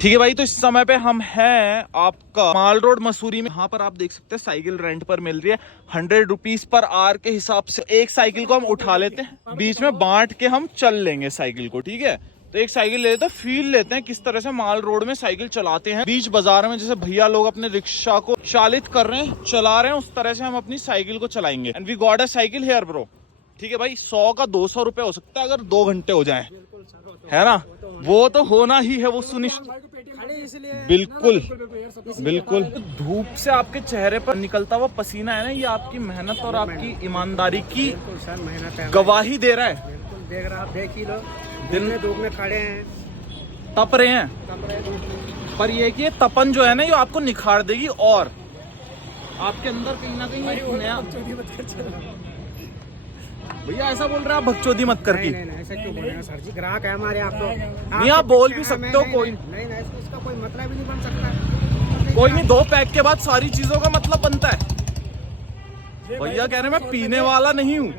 ठीक है भाई, तो इस समय पे हम हैं आपका माल रोड मसूरी में। यहाँ पर आप देख सकते हैं साइकिल रेंट पर मिल रही है 100 रुपीज पर आवर के हिसाब से। एक साइकिल को हम उठा लेते हैं, बीच में बांट के हम चल लेंगे साइकिल को। ठीक है, तो एक साइकिल लेते हैं, फील लेते हैं किस तरह से माल रोड में साइकिल चलाते हैं बीच बाजार में। जैसे भैया लोग अपने रिक्शा को चालित कर रहे हैं, चला रहे हैं, उस तरह से हम अपनी साइकिल को चलाएंगे। And we got a cycle here bro. ठीक है भाई, 100 का 200 रुपए हो सकता है अगर 2 घंटे हो जाए, है ना? वो तो होना ही है, वो सुनिश्चित। बिल्कुल बिल्कुल। धूप से आपके चेहरे पर निकलता हुआ पसीना है ना, ये आपकी मेहनत और आपकी ईमानदारी की गवाही दे रहा है। बिल्कुल देख रहा, आप देख ही लो, दिन में धूप में खड़े हैं, तप रहे हैं, पर ये कि तपन जो है ना, ये आपको निखार देगी और आपके अंदर कहीं ना कहीं एक नया। भैया ऐसा बोल रहे हैं आप, बकचोदी मत कर की। नहीं, ऐसा क्यों बोल रहे हैं सर जी? ग्राहक है हमारे, आप तो नहीं, आप बोल भी सकते हो। कोई नहीं, इसका कोई मतलब ही नहीं बन सकता। कोई नहीं, 2 पैक के बाद सारी चीजों का मतलब बनता है। भैया कह रहे हैं मैं पीने वाला नहीं हूँ।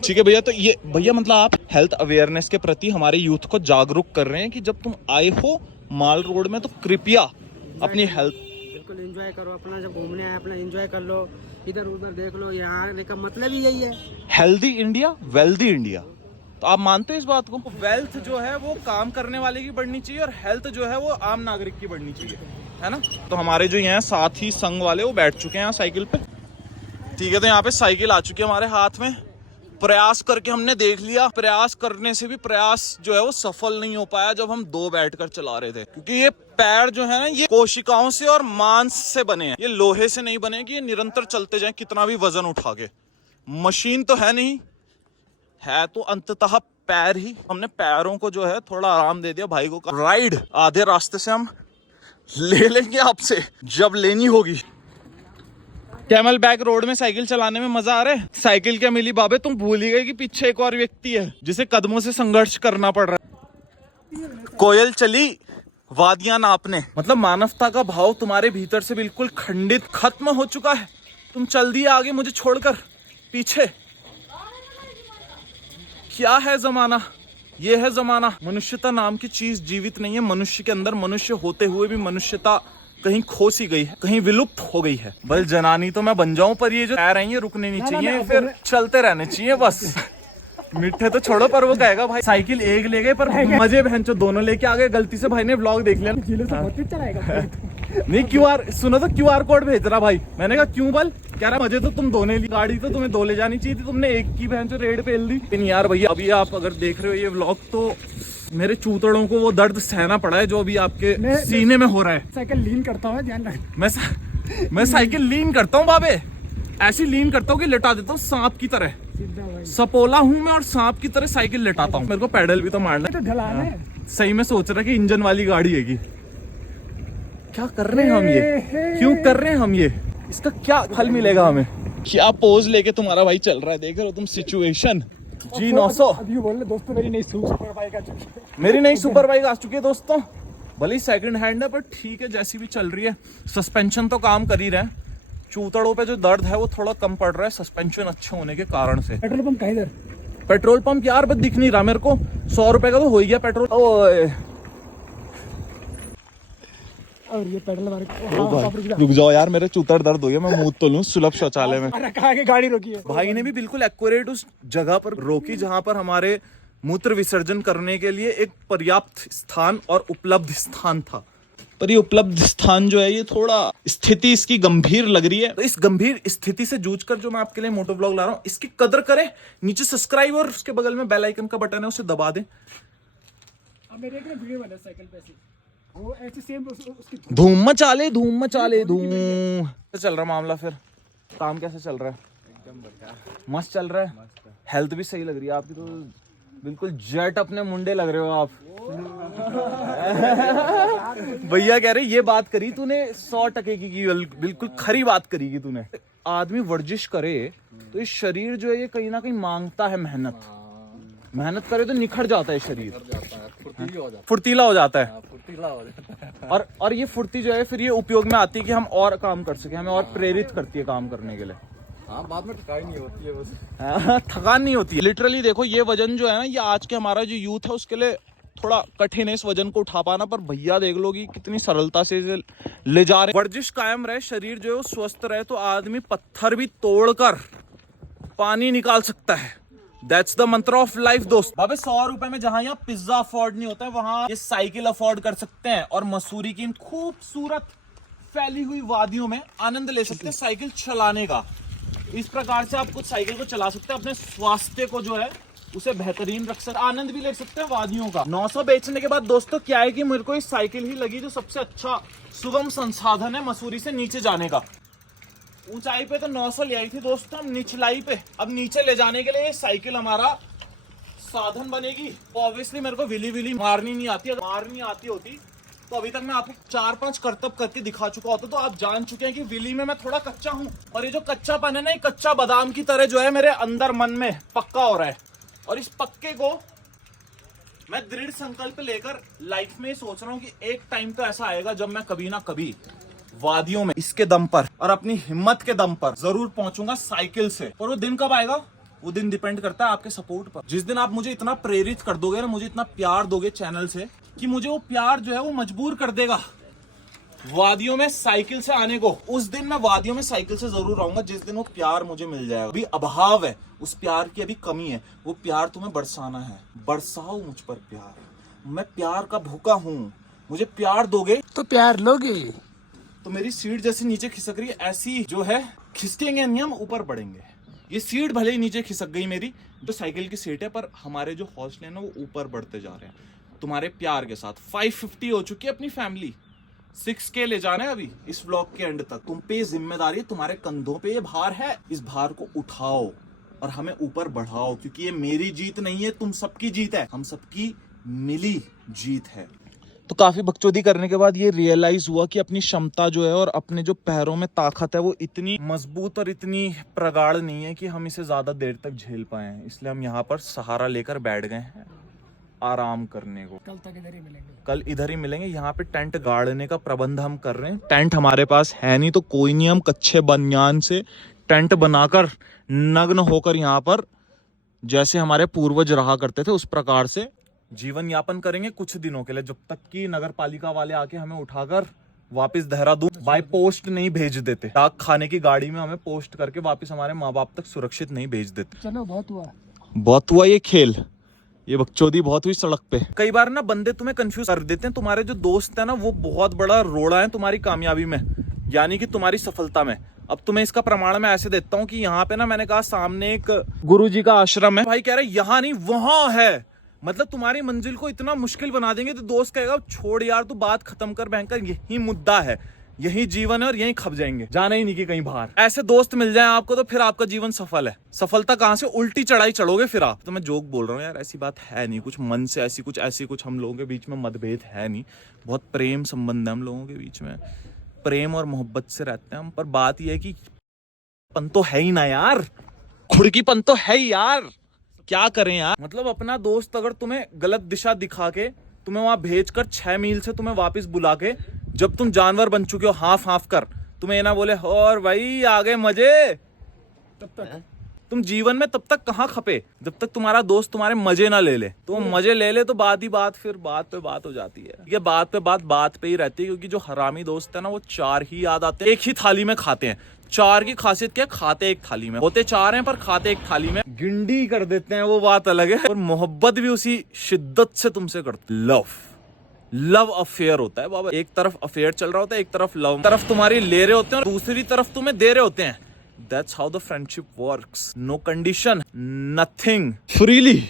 ठीक है भैया, तो ये भैया मतलब आप हेल्थ अवेयरनेस के प्रति हमारे यूथ को जागरूक कर रहे हैं कि जब तुम आए हो माल रोड में तो कृपया अपनी हेल्थ बिल्कुल एंजॉय करो अपना। जब घूमने आए अपना एंजॉय कर लो, इधर उधर देख लो। यहाँ आने का मतलब ही यही है, हेल्दी इंडिया वेल्दी इंडिया। तो आप मानते हो इस बात को? वेल्थ जो है वो काम करने वाले की बढ़नी चाहिए और हेल्थ जो है वो आम नागरिक की बढ़नी चाहिए, है ना? तो हमारे जो यहाँ साथी संघ वाले वो बैठ चुके हैं यहाँ साइकिल पे। ठीक है, तो यहाँ पे साइकिल आ चुकी है हमारे हाथ में। प्रयास करके हमने देख लिया, प्रयास करने से भी प्रयास जो है वो सफल नहीं हो पाया जब हम 2 बैठकर चला रहे थे, क्योंकि ये पैर जो है ना, ये कोशिकाओं से और मांस से बने हैं, ये लोहे से नहीं बने कि ये निरंतर चलते जाएं कितना भी वजन उठा के। मशीन तो है नहीं, है तो अंततः पैर ही। हमने पैरों को जो है थोड़ा आराम दे दिया। भाई को राइड आधे रास्ते से हम ले लेंगे आपसे जब लेनी होगी। कैमल बैक रोड में साइकिल चलाने में मजा आ रहा है। साइकिल क्या मिली बाबे, तुम भूल ही गए कि पीछे एक और व्यक्ति है जिसे कदमों से संघर्ष करना पड़ रहा है। कोयल चली वादियां नापने, मतलब मानवता का भाव तुम्हारे भीतर से बिल्कुल खंडित खत्म हो चुका है। तुम चल दिए आगे मुझे छोड़कर पीछे। क्या है जमाना, ये है जमाना। मनुष्यता नाम की चीज जीवित नहीं है। मनुष्य के अंदर मनुष्य होते हुए भी मनुष्यता कहीं खो सी गई है, कहीं विलुप्त हो गई है। बल जनानी तो मैं बन जाऊं, पर ये जो पैर हैं ये रुकने नहीं चाहिए, फिर चलते रहने चाहिए बस। मिठे तो छोड़ो, पर वो कहेगा भाई साइकिल एक ले गए पर मजे भैंचो दोनों लेके आ गए। गलती से भाई ने व्लॉग देख लिया। नहीं क्यूआर सुनो, तो क्यूआर कोड भेज रहा भाई। मैंने कहा क्यों बल? कह रहा मजे तो तुम दोनों ली, गाड़ी तो तुम्हें 2 ले जानी चाहिए थी, तुमने एक की भैंचो रेड पेल दी। लेकिन यार भैया अभी आप अगर देख रहे हो ये व्लॉग, तो मेरे चूतड़ों को वो दर्द सहना पड़ा है जो अभी आपके सीने में हो रहा है। साइकिल लीन करता हूँ, ध्यान रख। मैं साइकिल लीन करता हूँ बाबे, ऐसी लीन करता हूँ कि लेटा देता हूँ सांप की तरह। सपोला हूँ मैं और सांप की तरह साइकिल लेटाता हूँ। मेरे को पैडल भी तो मारना है। ढलान है। सही में सोच रहा कि इंजन वाली गाड़ी हैगी। क्या कर रहे हैं हम ये, क्यों कर रहे हैं हम ये? इसका क्या फल मिलेगा हमें? क्या पोज लेके तुम्हारा भाई चल रहा है, देख रहे हो तुम सिचुएशन। G900 अभी बोल रहे दोस्तों, मेरी नई सुपर बाइक आ चुकी है। मेरी नई सुपर बाइक आ चुकी है दोस्तों। भले ही सेकंड हैंड है पर ठीक है, जैसी भी चल रही है। सस्पेंशन तो काम कर ही रहे हैं। चूतड़ों पे जो दर्द है वो थोड़ा कम पड़ रहा है सस्पेंशन अच्छे होने के कारण से। पेट्रोल पंप कहाँ इधर? पेट्रोल पंप यार बस दिख नहीं रहा मेरे को। 100 रुपए का तो हो ही गया पेट्रोल। ओए और ये पेट्रोल रुक जाओ यार, मेरे चूतड़ दर्द हो गया। मैं मुंह तो लूं सुलभ शौचालय में। कहा के गाड़ी रोकी है। भाई ने भी बिल्कुल एक्यूरेट उस जगह पर रोकी जहां पर हमारे मूत्र विसर्जन करने के लिए एक पर्याप्त स्थान और उपलब्ध स्थान था। पर ये उपलब्ध स्थान जो है ये थोड़ा स्थिति इसकी गंभीर लग रही है। तो इस गंभीर स्थिति से जूझकर जो मैं आपके लिए मोटो ब्लॉग ला रहा हूँ, इसकी कदर करें। नीचे सब्सक्राइब और उसके बगल में बेल आइकन का बटन है, उसे दबा दें। मेरे एक वीडियो बना साइकिल पे ऐसे, वो ऐसे सेम उसकी धूम मचा ले, धूम मचा ले, धूम। कैसे चल रहा मामला फिर? काम कैसे चल रहा है? एकदम बढ़िया, मस्त चल रहा है। हेल्थ भी सही लग रही है आपकी, तो बिल्कुल जेट अपने मुंडे लग रहे हो आप। भैया कह रहे ये बात करी तूने 100% की बिल्कुल खरी बात करी की तूने। आदमी वर्जिश करे तो इस शरीर जो है ये कहीं ना कहीं मांगता है मेहनत। मेहनत करे तो निखर जाता है शरीर, फुर्तीला हो जाता है। और ये फुर्ती जो है फिर ये उपयोग में आती है कि हम और काम कर सके, हमें और प्रेरित करती है काम करने के लिए। हाँ, बाद में थकान नहीं होती है बस। थकान नहीं होती है। लिटरली देखो ये वजन जो है ना, ये आज के हमारा जो यूथ है उसके लिए थोड़ा कठिन है इस वजन को उठा पाना, पर भैया देख लो कि कितनी सरलता से इसे ले जा रहे हैं। वर्जिश कायम रहे, शरीर जो है वो स्वस्थ रहे, तो आदमी पत्थर भी तोड़कर पानी निकाल सकता है। That's the mantra of life दोस्त। बाबे 100 रुपए में जहां यहाँ पिज्जा अफोर्ड नहीं होता है, वहां ये साइकिल अफोर्ड कर सकते हैं और मसूरी की इन खूबसूरत फैली हुई वादियों में आनंद ले सकते हैं साइकिल चलाने का। इस प्रकार से आप कुछ साइकिल को चला सकते हैं, अपने स्वास्थ्य को जो है उसे बेहतरीन रख सकते, आनंद भी ले सकते हैं वादियों का। 900 बेचने के बाद दोस्तों क्या है कि मेरे को इस साइकिल ही लगी जो सबसे अच्छा सुगम संसाधन है मसूरी से नीचे जाने का। ऊंचाई पे तो 900 ले आई थी दोस्तों, हम निचलाई पे अब नीचे ले जाने के लिए ये साइकिल हमारा साधन बनेगी। तो ऑब्वियसली मेरे को विली मारनी नहीं आती, अगर मारनी आती होती तो अभी तक मैं आपको 4-5 करतब करके दिखा चुका होता। तो आप जान चुके हैं कि विली में मैं थोड़ा कच्चा हूं, और ये जो कच्चापन है ना, ये कच्चा बादाम की तरह जो है मेरे अंदर मन में पक्का हो रहा है। और इस पक्के को मैं दृढ़ संकल्प लेकर लाइफ में सोच रहा हूँ कि एक टाइम तो ऐसा आएगा जब मैं कभी ना कभी वादियों में इसके दम पर और अपनी हिम्मत के दम पर जरूर पहुंचूंगा साइकिल से। और वो दिन कब आएगा, वो दिन डिपेंड करता है आपके सपोर्ट पर। जिस दिन आप मुझे इतना प्रेरित कर दोगे ना, मुझे इतना प्यार दोगे चैनल से, कि मुझे वो प्यार जो है वो मजबूर कर देगा वादियों में साइकिल से आने को, उस दिन मैं वादियों में साइकिल से जरूर आऊंगा। जिस दिन वो प्यार मुझे मिल जाएगा। अभी अभाव है, उस प्यार की अभी कमी है। वो प्यार तुम्हें बरसाना है, बरसाओ मुझ पर प्यार। मैं प्यार का भूखा हूं, मुझे प्यार दोगे तो प्यार लोगे तो मेरी सीट जैसे नीचे खिसक रही है, ऐसी जो है खिसकेंगे नहीं, हम ऊपर बढ़ेंगे। ये सीट भले ही नीचे खिसक गई मेरी, जो साइकिल की सीट है, पर हमारे जो हौसले हैं ना वो ऊपर बढ़ते जा रहे हैं तुम्हारे प्यार के साथ। 550 हो चुकी है अपनी फैमिली, 6K ले जाना है अभी इस व्लॉग के एंड तक। तुम पे जिम्मेदारी है, तुम्हारे कंधों पे ये भार है। इस भार को उठाओ और हमें ऊपर बढ़ाओ, क्योंकि ये मेरी जीत नहीं है, तुम सबकी जीत है, हम सबकी मिली जीत है। तो काफी बकचोदी करने के बाद ये रियलाइज हुआ कि अपनी क्षमता जो है और अपने जो पैरों में ताकत है वो इतनी मजबूत और इतनी प्रगाढ़ नहीं है कि हम इसे ज्यादा देर तक झेल पाए। इसलिए हम यहाँ पर सहारा लेकर बैठ गए हैं आराम करने को। कल तक इधर ही मिलेंगे, कल इधर ही मिलेंगे। यहाँ पे टेंट गाड़ने का प्रबंध हम कर रहे हैं। टेंट हमारे पास है नहीं तो कोई नहीं, हम कच्चे बनियान से टेंट बनाकर नग्न होकर यहाँ पर जैसे हमारे पूर्वज रहा करते थे उस प्रकार से जीवन यापन करेंगे कुछ दिनों के लिए, जब तक कि नगर पालिका वाले आके हमें उठाकर वापस देहरादून बाय पोस्ट नहीं भेज देते। डाक खाने की गाड़ी में हमें पोस्ट करके वापस हमारे माँ बाप तक सुरक्षित नहीं भेज देते। चलो बहुत हुआ ये खेल, ये बकचोदी बहुत हुई सड़क पे। कई बार ना बंदे तुम्हें कंफ्यूज कर देते हैं। तुम्हारे जो दोस्त है ना वो बहुत बड़ा रोड़ा है तुम्हारी कामयाबी में, यानी कि तुम्हारी सफलता में। अब तुम्हें इसका प्रमाण मैं ऐसे देता हूँ कि यहाँ पे ना मैंने कहा सामने एक गुरुजी का आश्रम है, भाई कह रहे यहाँ नहीं वहां है। मतलब तुम्हारी मंजिल को इतना मुश्किल बना देंगे तो दोस्त कहेगा छोड़ यार तू बात खत्म कर, भयंकर यही मुद्दा है, यही जीवन है और यहीं खप जाएंगे, जाना ही नहीं कि कहीं बाहर। ऐसे दोस्त मिल जाएं आपको तो फिर आपका जीवन सफल है। सफलता कहां से, उल्टी चढ़ाई चढ़ोगे फिर आप। तो मैं जोक बोल रहा हूँ यार, ऐसी बात है नहीं, कुछ मन से ऐसी कुछ हम लोगों के बीच में मतभेद है नहीं। बहुत प्रेम संबंध है हम लोगों के बीच में, प्रेम और मोहब्बत से रहते हैं हम। पर बात यह है कि पन तो है ही ना यार, खुड़कीपन तो है ही यार, क्या करें यार। मतलब अपना दोस्त अगर तुम्हें गलत दिशा दिखा के तुम्हें वहां भेजकर 6 मील से तुम्हें वापस बुला के, जब तुम जानवर बन चुके हो हाफ कर, तुम्हें ना बोले और भाई आगे मजे, तब तक तुम जीवन में तब तक कहाँ खपे जब तक तुम्हारा दोस्त तुम्हारे मजे ना ले ले। तो मजे ले ले तो बात ही बात, फिर बात पे बात हो जाती है। ये बात पे ही रहती है, क्योंकि जो हरामी दोस्त है ना वो 4 ही याद आते हैं, एक ही थाली में खाते हैं। 4 की खासियत क्या है, खाते एक थाली में, होते 4 हैं पर खाते एक थाली में। गिंडी कर देते हैं वो बात अलग है, और मोहब्बत भी उसी शिद्दत से तुमसे करते। लव अफेयर होता है बाबा, एक तरफ अफेयर चल रहा होता है, एक तरफ लव, तरफ तुम्हारी ले रहे होते हैं और दूसरी तरफ तुम्हें दे रहे होते हैं। That's how the friendship works. No condition, nothing, freely.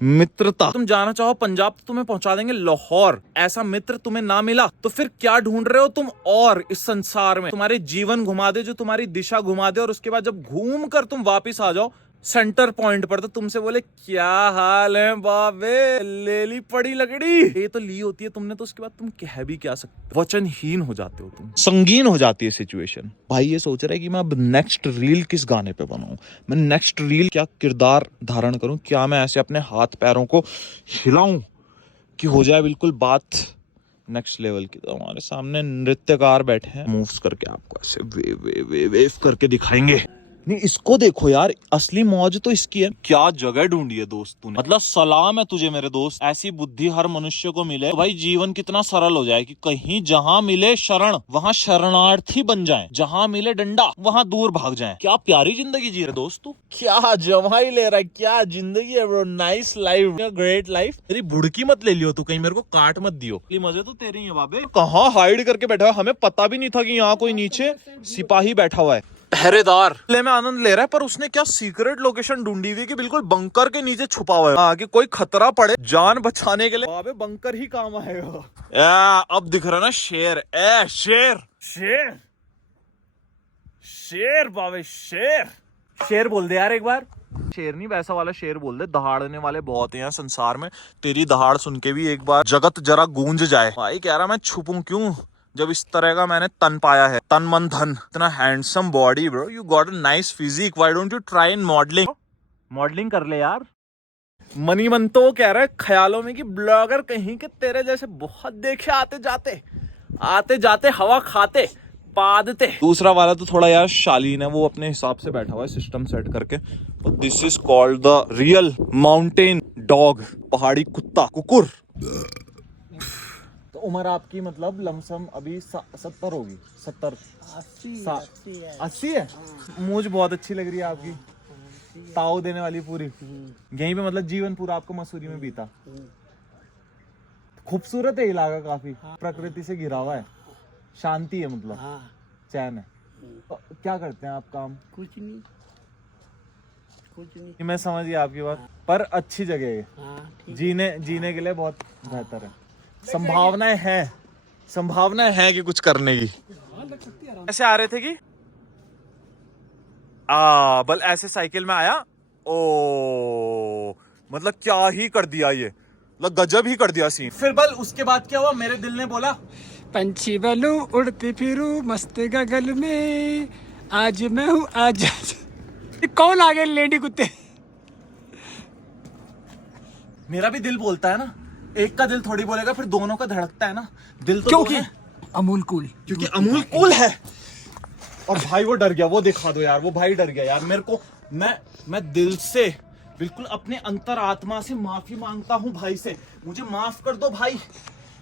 मित्रता। तुम जाना चाहो पंजाब तो तुम्हें पहुंचा देंगे लाहौर। ऐसा मित्र तुम्हें ना मिला तो फिर क्या ढूंढ रहे हो तुम और इस संसार में। तुम्हारे जीवन घुमा दे, जो तुम्हारी दिशा घुमा दे, और उसके बाद जब घूम कर तुम वापिस आ जाओ सेंटर पॉइंट पर, तो तुमसे बोले क्या हाल है बाबे, ले ली पड़ी लकड़ी, ये तो ली होती है तुमने, तो उसके बाद तुम कह भी क्या सकते, वचनहीन हो जाते हो तुम, संगीन हो जाती है सिचुएशन। भाई ये सोच रहा है कि मैं अब नेक्स्ट रील किस गाने पे बनाऊं, मैं नेक्स्ट रील क्या किरदार धारण करूं, क्या मैं ऐसे अपने हाथ पैरों को हिलाऊं कि हो जाए बिल्कुल बात नेक्स्ट लेवल की। तो हमारे सामने नृत्यकार बैठे हैं, मूव्स करके आपको ऐसे वेव करके दिखाएंगे। नहीं इसको देखो यार, असली मौज तो इसकी है। क्या जगह ढूंढी है दोस्त तूने, मतलब सलाम है तुझे मेरे दोस्त। ऐसी बुद्धि हर मनुष्य को मिले तो भाई जीवन कितना सरल हो जाए कि कहीं जहां मिले शरण वहां शरणार्थी बन जाएं, जहां मिले डंडा वहां दूर भाग जाएं। क्या प्यारी जिंदगी जी रहे दोस्त तू, क्या जमाई ले रहा है, क्या जिंदगी है bro. Nice life, great life. तेरी बुड़की मत ले लियो तू, कहीं मेरे को काट मत दियो। मजे तो तेरे ही है बाबे। कहाँ हाइड करके बैठा है, हमें पता भी नहीं था कि यहाँ कोई नीचे सिपाही बैठा हुआ है, पहरेदार। ले में आनंद ले रहा है, पर उसने क्या सीक्रेट लोकेशन ढूंढी हुई कि बिल्कुल बंकर के नीचे छुपा हुआ है। आगे कोई खतरा पड़े जान बचाने के लिए बाबे बंकर ही काम आएगा। अब दिख रहा ना शेर, शेर शेर शेर बाबे, शेर शेर बोल दे यार एक बार। शेर नहीं, वैसा वाला शेर बोल दे। दहाड़ने वाले बहुत हैं संसार में, तेरी दहाड़ सुन के भी एक बार जगत जरा गूंज जाए। भाई कह रहा मैं छुपूं क्यों जब इस तरह का मैंने तन पाया है, तन मन धन। इतना handsome body bro, you got a nice physique, why don't you try in modelling. Modelling कर ले यार। मनी मन तो कह रहा है ख्यालों में कि ब्लॉगर कहीं के तेरे जैसे बहुत देखे आते जाते हवा खाते पादते। दूसरा वाला तो थोड़ा यार शालीन है, वो अपने हिसाब से बैठा हुआ है सिस्टम सेट करके। This is called the real mountain dog, पहाड़ी कुत्ता, कुकुर। तो उम्र आपकी मतलब लमसम अभी 70 होगी, 70 80 है। मूंछ बहुत अच्छी लग रही है आपकी, ताव देने वाली पूरी। यहीं पे मतलब जीवन पूरा आपको मसूरी में बीता। खूबसूरत है इलाका काफी, प्रकृति से घिरा हुआ है, शांति है, मतलब चैन है। तो क्या करते हैं आप काम? कुछ नहीं। मैं समझ गया आपकी बात, पर अच्छी जगह है, जीने के लिए बहुत बेहतर है। संभावनाएं हैं कि कुछ करने की। ऐसे आ रहे थे कि बल ऐसे साइकिल में आया, ओ मतलब क्या ही कर दिया ये, मतलब गजब ही कर दिया सीन। फिर बल उसके बाद क्या हुआ, मेरे दिल ने बोला पंछी बनूं उड़ती फिरूं मस्त गगन में, आज मैं हूँ आजाद। कौन आ गए लेडी कुत्ते? मेरा भी दिल बोलता है ना, एक का दिल थोड़ी बोलेगा, फिर दोनों का धड़कता है ना दिल। तो क्योंकि अमूल कूल, क्योंकि अमूल कूल है। और भाई वो डर गया, वो दिखा दो यार, वो भाई डर गया यार मेरे को। मैं दिल से बिल्कुल अपने अंतरात्मा से माफी मांगता हूँ भाई से, मुझे माफ कर दो भाई।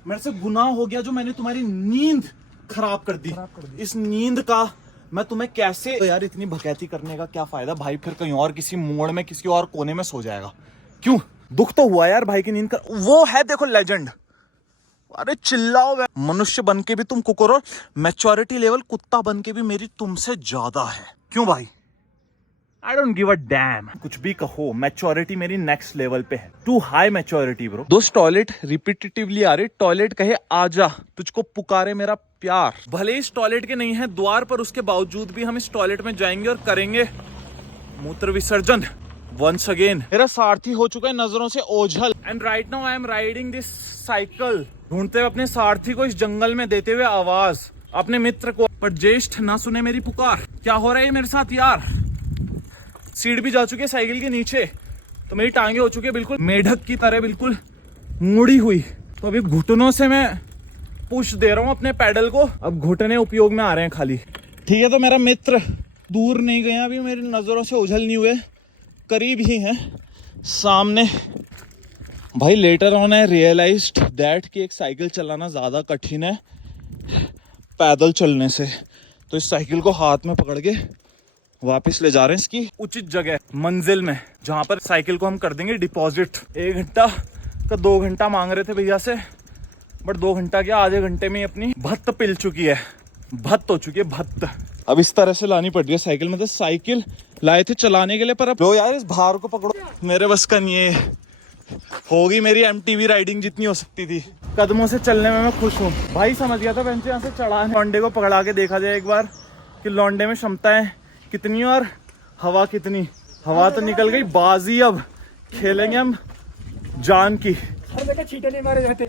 मेरे से गुनाह हो गया जो मैंने तुम्हारी नींद खराब कर दी। इस नींद का मैं तुम्हें कैसे, तो यार इतनी भकैती करने का क्या फायदा भाई, फिर कहीं और किसी मोड़ में किसी और कोने में सो जाएगा। क्यों? दुख तो हुआ यार भाई की नींद का। वो है देखो लेजेंड। अरे चिल्लाओ, मनुष्य बन के भी तुम कुकुर, और मैच्योरिटी लेवल कुत्ता बन के भी मेरी तुमसे ज्यादा है। क्यों भाई? I don't give a damn। कुछ भी कहो, मैच्योरिटी मेरी नेक्स्ट लेवल पे है, टू हाई मैच्योरिटी ब्रो। दोस्त टॉयलेट रिपीटेटिवली आ रही, टॉयलेट कहे आजा, तुझको पुकारे मेरा प्यार। भले इस टॉयलेट के नहीं है द्वार, पर उसके बावजूद भी हम इस टॉयलेट में जाएंगे और करेंगे मूत्र विसर्जन वंस अगेन। मेरा सारथी हो चुका है नजरों से ओझल, and right now I am riding this cycle, ढूंढते हुए अपने सारथी को इस जंगल में, देते हुए आवाज अपने मित्र को, पर ज्येष्ठ ना सुने मेरी पुकार। क्या हो रहा है मेरे साथ यार? सीट भी जा चुकी है साइकिल के नीचे, तो मेरी टांगे हो चुकी है बिल्कुल मेढक की तरह, बिल्कुल मुड़ी हुई। तो अभी घुटनों से मैं पुश दे रहा हूँ अपने पैडल को, अब घुटने उपयोग में आ रहे हैं खाली। ठीक है, तो मेरा मित्र दूर नहीं गया, अभी मेरी नजरों से ओझल नहीं हुए, करीब ही हैं सामने। भाई later on I realised that कि एक साइकिल चलाना ज़्यादा कठिन है पैदल चलने से। तो इस साइकिल को हाथ में पकड़ के वापस ले जा रहे हैं इसकी उचित जगह, मंजिल में, जहाँ पर साइकिल को हम कर देंगे डिपॉजिट। 1 घंटा का 2 घंटा मांग रहे थे भैया से, बट 2 घंटा क्या, आधे घंटे में ही अपनी भत्त पिल चुकी है, भत्त हो चुकी है भत्त। अब इस तरह से लानी पड़ रही है साइकिल, मतलब साइकिल लाए थे चलाने के लिए, पर अब लो यार इस भार को पकड़ो, मेरे बस का नहीं है। होगी मेरी MTV राइडिंग जितनी हो सकती थी। कदमों से चलने में मैं खुश हूँ भाई। समझ गया था बेंच यहाँ से चढ़ा, लौंडे को पकड़ा के देखा जाए एक बार कि लौंडे में क्षमताएं कितनी और हवा कितनी। हवा तो निकल गई, बाजी अब खेलेंगे हम जान की। हर जगह छींटे नहीं मारे जाते,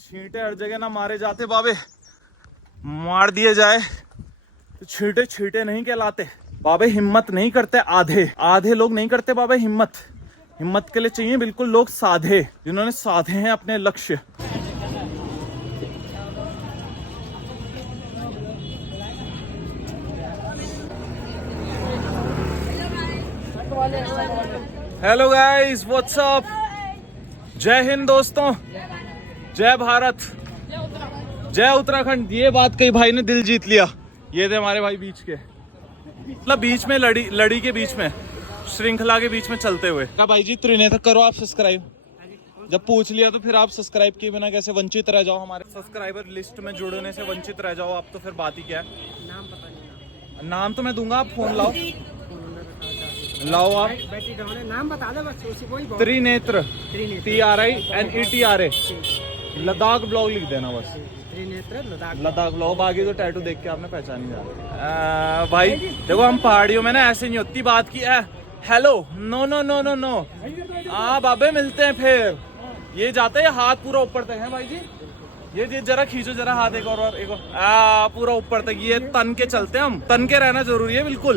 छींटे हर जगह ना मारे जाते बाबे, मार दिए जाए तो छींटे छींटे नहीं कहलाते बाबे। हिम्मत नहीं करते आधे लोग नहीं करते बाबे हिम्मत के लिए चाहिए बिल्कुल लोग साधे, जिन्होंने साधे हैं अपने लक्ष्य। Hello guys, what's up. जय हिंद दोस्तों, जय भारत, जय उत्तराखंड। ये बात कई भाई ने दिल जीत लिया। ये थे हमारे भाई बीच के, मतलब बीच में लड़ी के बीच में, श्रृंखला के बीच में चलते हुए। क्या भाई जी, त्रिनेत्र करो आप सब्सक्राइब। जब पूछ लिया तो फिर आप सब्सक्राइब किए बिना कैसे वंचित रह जाओ? हमारे सब्सक्राइबर लिस्ट में जुड़ने से वंचित रह जाओ आप, तो फिर बात ही क्या है। नाम पता नहीं। नाम तो मैं दूंगा, आप फोन लाओ। लाओ आप, नाम बता दो बस, उसी को ही बहुत। त्रिनेत्र, TRINETRA, लद्दाख ब्लॉग लिख देना बस। त्रिनेत्र लद्दाख ब्लॉग। आगे तो टैटू देख के आपने पहचान ही जाना। भाई देखो, हम पहाड़ियों में ना ऐसे नहीं होती बात की hello, no no no no no, हाँ बाबे मिलते हैं फिर। ये जाते हैं हाथ पूरा ऊपर तक है भाई जी। ये जरा खींचो जरा हाथ, एक और पूरा ऊपर तक। ये तन के चलते हैं हम, तन के रहना जरूरी है बिल्कुल।